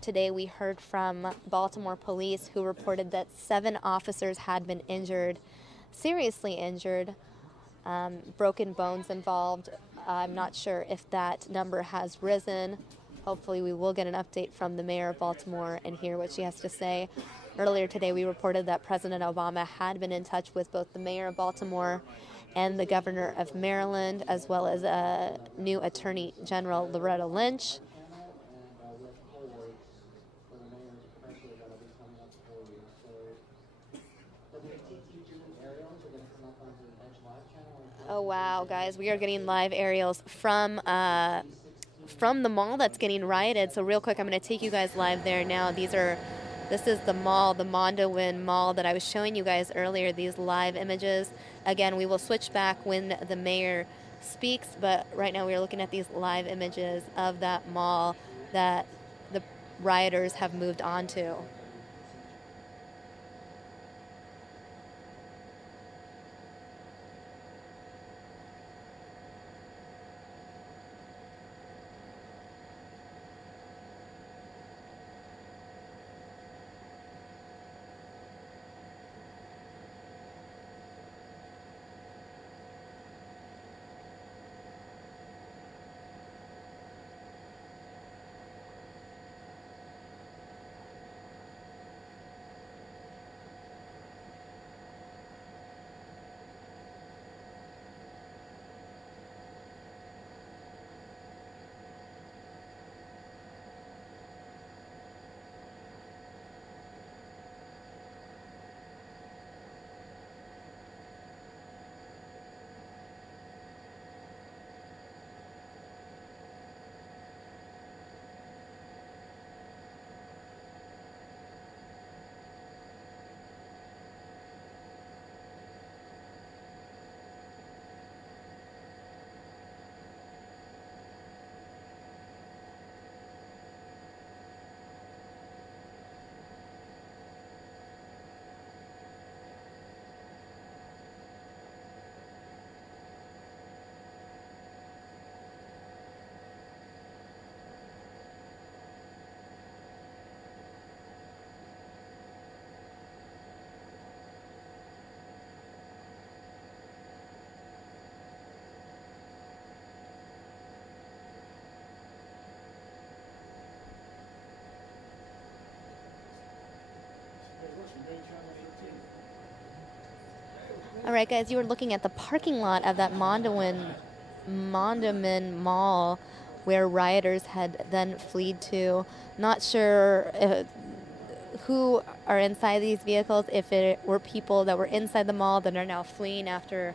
today we heard from Baltimore police who reported that 7 officers had been injured, seriously injured, broken bones involved. I'm not sure if that number has risen. Hopefully we will get an update from the mayor of Baltimore and hear what she has to say. Earlier today we reported that President Obama had been in touch with both the mayor of Baltimore and the governor of Maryland, as well as new Attorney General Loretta Lynch. Oh wow, guys, we are getting live aerials from the mall that's getting rioted. So real quick, I'm going to take you guys live there now. This is the mall, the Mondawmin mall that I was showing you guys earlier, these live images. Again, we will switch back when the mayor speaks, but right now we are looking at these live images of that mall that the rioters have moved on to. All right, guys, you were looking at the parking lot of that Mondawmin Mall where rioters had then fled to. Not sure who are inside these vehicles, if it were people that were inside the mall that are now fleeing after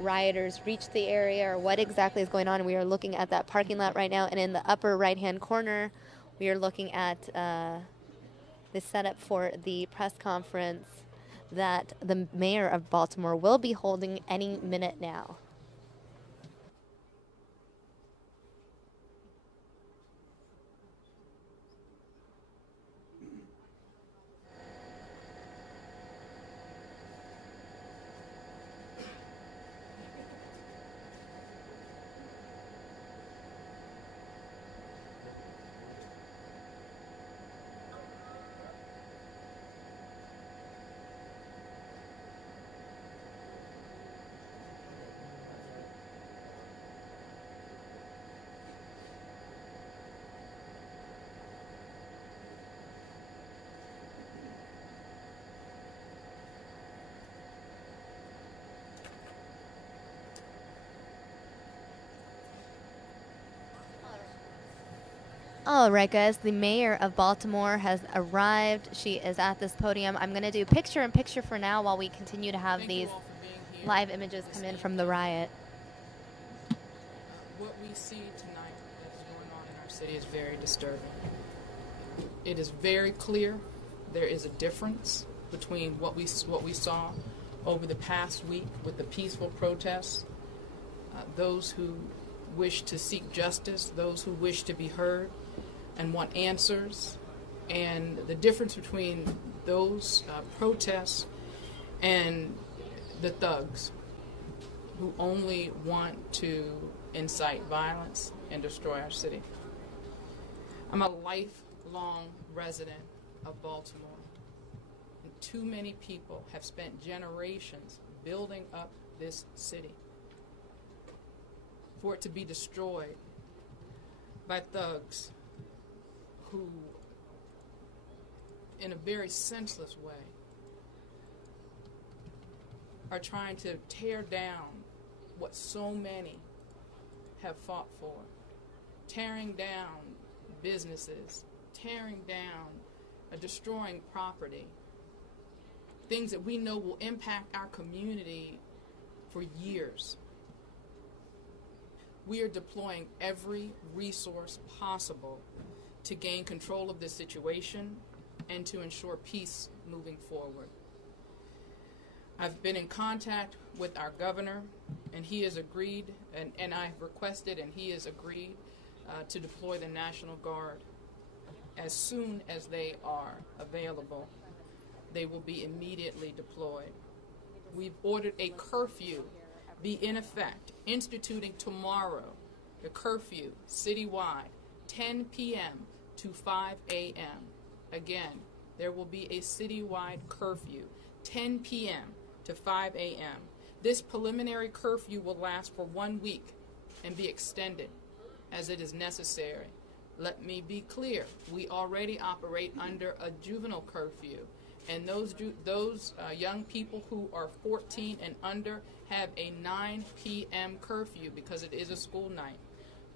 rioters reached the area, or what exactly is going on. We are looking at that parking lot right now, and in the upper right-hand corner, we are looking at the setup for the press conference that the mayor of Baltimore will be holding any minute now. All right, guys, the mayor of Baltimore has arrived. She is at this podium. I'm going to do picture-in-picture for now while we continue to have these live images come in from the riot. What we see tonight that is going on in our city is very disturbing. It is very clear there is a difference between what we saw over the past week with the peaceful protests, those who wish to seek justice, those who wish to be heard and want answers, and the difference between those protests and the thugs who only want to incite violence and destroy our city. I'm a lifelong lifelong resident of Baltimore. And too many people have spent generations building up this city for it to be destroyed by thugs who, in a very senseless way, are trying to tear down what so many have fought for, tearing down businesses, tearing down, destroying property, things that we know will impact our community for years. We are deploying every resource possible to gain control of this situation and to ensure peace moving forward. I've been in contact with our governor, and he has agreed, and I've requested, and he has agreed to deploy the National Guard. As soon as they are available, they will be immediately deployed. We've ordered a curfew be in effect, instituting tomorrow the curfew citywide, 10 p.m. to 5 a.m. Again, there will be a citywide curfew, 10 p.m. to 5 a.m. This preliminary curfew will last for 1 week and be extended as it is necessary. Let me be clear, we already operate under a juvenile curfew, and those young people who are 14 and under have a 9 p.m. curfew because it is a school night.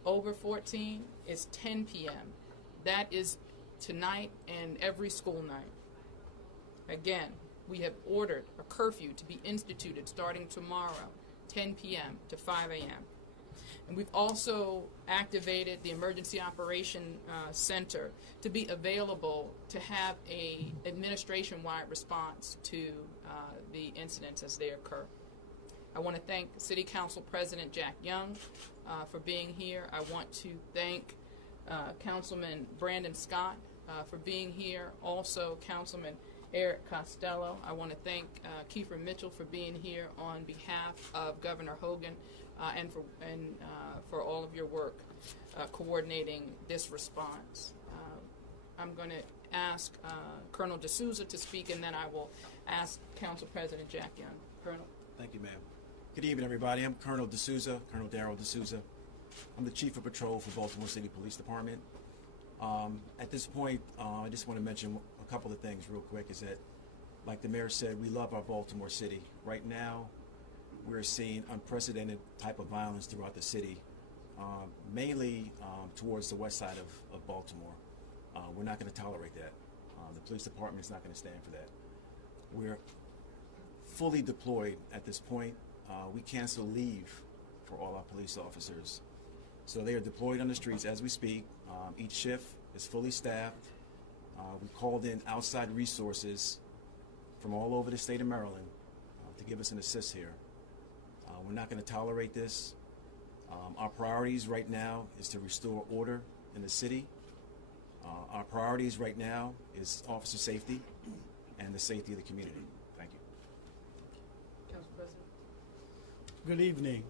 Over 14, it's 10 p.m. That is tonight and every school night. Again, we have ordered a curfew to be instituted starting tomorrow, 10 p.m. to 5 a.m. And we've also activated the Emergency Operation Center to be available to have a administration-wide response to the incidents as they occur. I want to thank City Council President Jack Young for being here. I want to thank Councilman Brandon Scott for being here. Also, Councilman Eric Costello. I want to thank Kiefer Mitchell for being here on behalf of Governor Hogan and for all of your work coordinating this response. I'm going to ask Colonel D'Souza to speak, and then I will ask Council President Jack Young. Colonel. Thank you, ma'am. Good evening, everybody. I'm Colonel D'Souza, Colonel Darrell D'Souza. I'm the Chief of Patrol for Baltimore City Police Department. At this point, I just want to mention a couple of things real quick, is that, like the mayor said, we love our Baltimore city. Right now, we're seeing unprecedented type of violence throughout the city, mainly towards the west side of Baltimore. We're not going to tolerate that. The police department is not going to stand for that. We're fully deployed at this point. We cancel leave for all our police officers. So they are deployed on the streets as we speak. Each shift is fully staffed. We called in outside resources from all over the state of Maryland to give us an assist here. We're not going to tolerate this. Our priorities right now is to restore order in the city. Our priorities right now is officer safety and the safety of the community. Thank you. Council President. Good evening.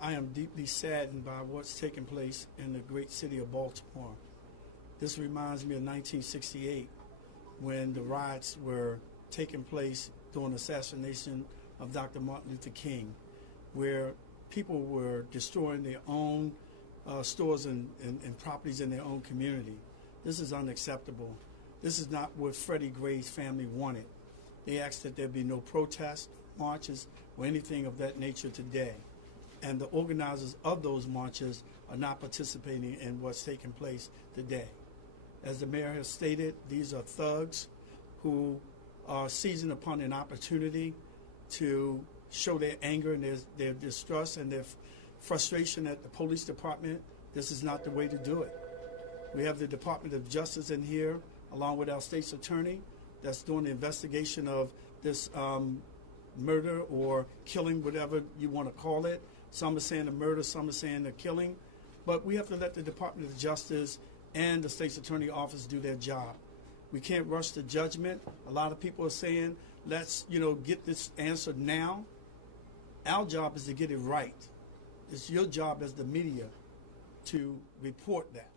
I am deeply saddened by what's taking place in the great city of Baltimore. This reminds me of 1968 when the riots were taking place during the assassination of Dr. Martin Luther King, where people were destroying their own stores and properties in their own community. This is unacceptable. This is not what Freddie Gray's family wanted. They asked that there be no protests, marches, or anything of that nature today. And the organizers of those marches are not participating in what's taking place today. As the mayor has stated, these are thugs who are seizing upon an opportunity to show their anger and their distrust and their frustration at the police department. This is not the way to do it. We have the Department of Justice in here, along with our state's attorney, that's doing the investigation of this murder or killing, whatever you want to call it. Some are saying a murder, some are saying a killing. But we have to let the Department of Justice and the state's attorney office do their job. We can't rush to judgment. A lot of people are saying, let's get this answer now. Our job is to get it right. It's your job as the media to report that.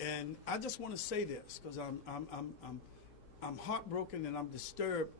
And I just want to say this because I'm heartbroken and I'm disturbed